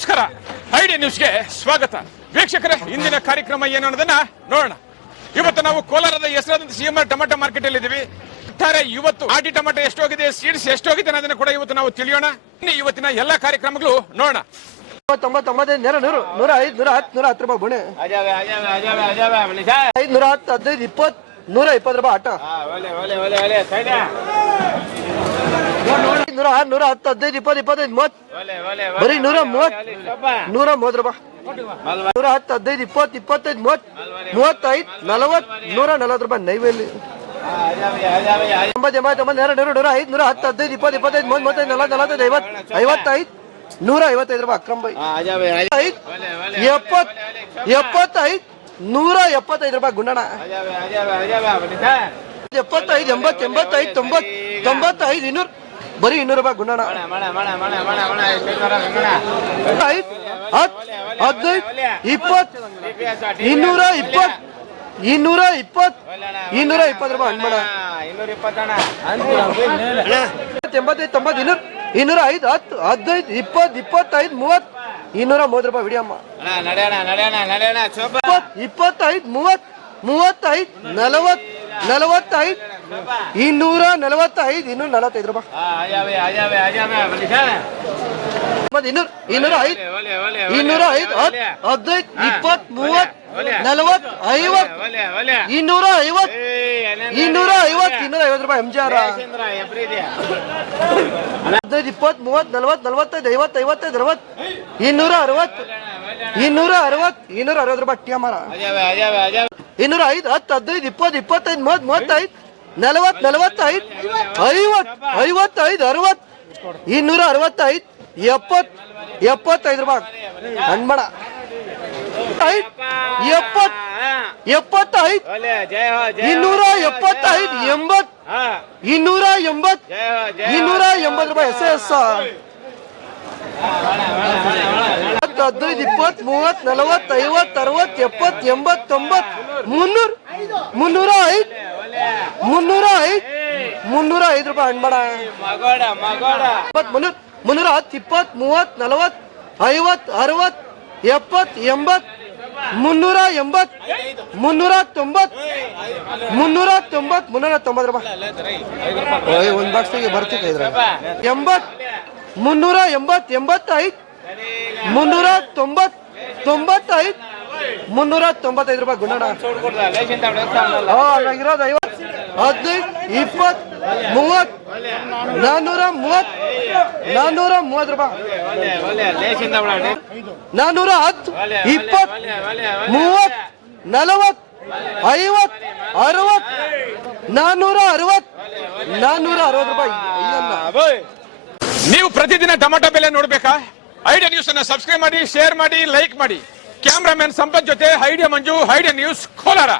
ನಮಸ್ಕಾರ. ಐಡಿ ನ್ಯೂಸ್ಗೆ ಸ್ವಾಗತ. ವೀಕ್ಷಕರೇ, ಇಂದಿನ ಕಾರ್ಯಕ್ರಮ ಏನು ಅನ್ನೋದನ್ನ ನೋಡೋಣ. ಇವತ್ತು ನಾವು ಕೋಲಾರದ ಹೆಸರಾದಂತ ಸಿಎಂಆರ್ ಟೊಮೆಟೊ ಮಾರ್ಕೆಟ್ ಅಲ್ಲಿ ಇದ್ದೀವಿ. ಒಟ್ಟಾರೆ ಇವತ್ತು ಆಟಿ ಟೊಮೆಟೊ ಎಷ್ಟು ಹೋಗಿದೆ, ಸೀಡ್ಸ್ ಎಷ್ಟು ಹೋಗಿದೆ ಅನ್ನೋದನ್ನ ಕೂಡ ಇವತ್ತು ನಾವು ತಿಳಿಯೋಣ. ಇವತ್ತಿನ ಎಲ್ಲಾ ಕಾರ್ಯಕ್ರಮಗಳು ನೋಡೋಣ. 99 100 105 110 110 ರೂಪಾಯಿ ಬುಣೆ 510 15 20 120 ರೂಪಾಯಿ ಆಟ 106 110 15 20 30 ಬರೀ 130 130 ರೂಪಾಯಿ 110 15 20 25 30 35 40 140 ರೂಪಾಯಿ ನೈವೇಲಿ 90 80 82 100 105 110 15 20 25 30 35 40 45 55 155 ರೂಪಾಯಿ ಅಕ್ರಮ್ ಬೈ 70 75 175 ರೂಪಾಯಿ ಗುಂಡಣ್ಣ 75 80 85 90 95 200 ಬರೀ 200 ರೂಪಾಯಿ ಗುಂಡಣ್ಣ 5 10 15 20 220 220 ರೂಪಾಯಿ ಹಣ್ಮಣ 85 90 205 10 15 20 25 30 230 ರೂಪಾಯಿ ವಿಡಿಯಮ್ಮ 25 30 35 40 45 245 245 ರೂಪಾಯಿ 205 205 10 15 20 30 40 50 250 ರೂಪಾಯಿ ಎಂಜಿಆರ್ 15 20 30 40 45 50 55 60 260 ರೂಪಾಯಿ ಟಿಎಂಆರ್ 205 10 15 20 25 30 35 40 45 50 55 60 265 75 ರೂಪಾಯಿ ಹಣ್ಮಣ 75 275 80 280 ರೂಪಾಯಿ SS 15 20 30 40 50 60 70 80 90 305 ರೂಪಾಯಿ ಹಣ್ಮಣ 310 20 30 40 50 60 70 80 390 ರೂಪಾಯಿ ಒಂದು ಬಾಕ್ಸಿಗೆ ಬರ್ತಿತ್ತು ಇದ್ರ 80 380 85 390 95 395 ರೂಪಾಯಿ ಗುಣಣ ಇರೋದು 50 15 20 30 430 ರೂಪಾಯಿ 410 20 30 40 50 60 460 ರೂಪಾಯಿ. ನೀವು ಪ್ರತಿದಿನ ಟೊಮೆಟೊ ಬೆಲೆ ನೋಡ್ಬೇಕಾ? ಐಡಿಯಾ ನ್ಯೂಸ್ ಅನ್ನ ಸಬ್ಸ್ಕ್ರೈಬ್ ಮಾಡಿ, ಶೇರ್ ಮಾಡಿ, ಲೈಕ್ ಮಾಡಿ. ಕ್ಯಾಮ್ರಾಮನ್ ಸಂಪತ್ ಜೊತೆ ಐಡಿಯಾ ಮಂಜು, ಐಡಿಯಾ ನ್ಯೂಸ್ ಕೋಲಾರ.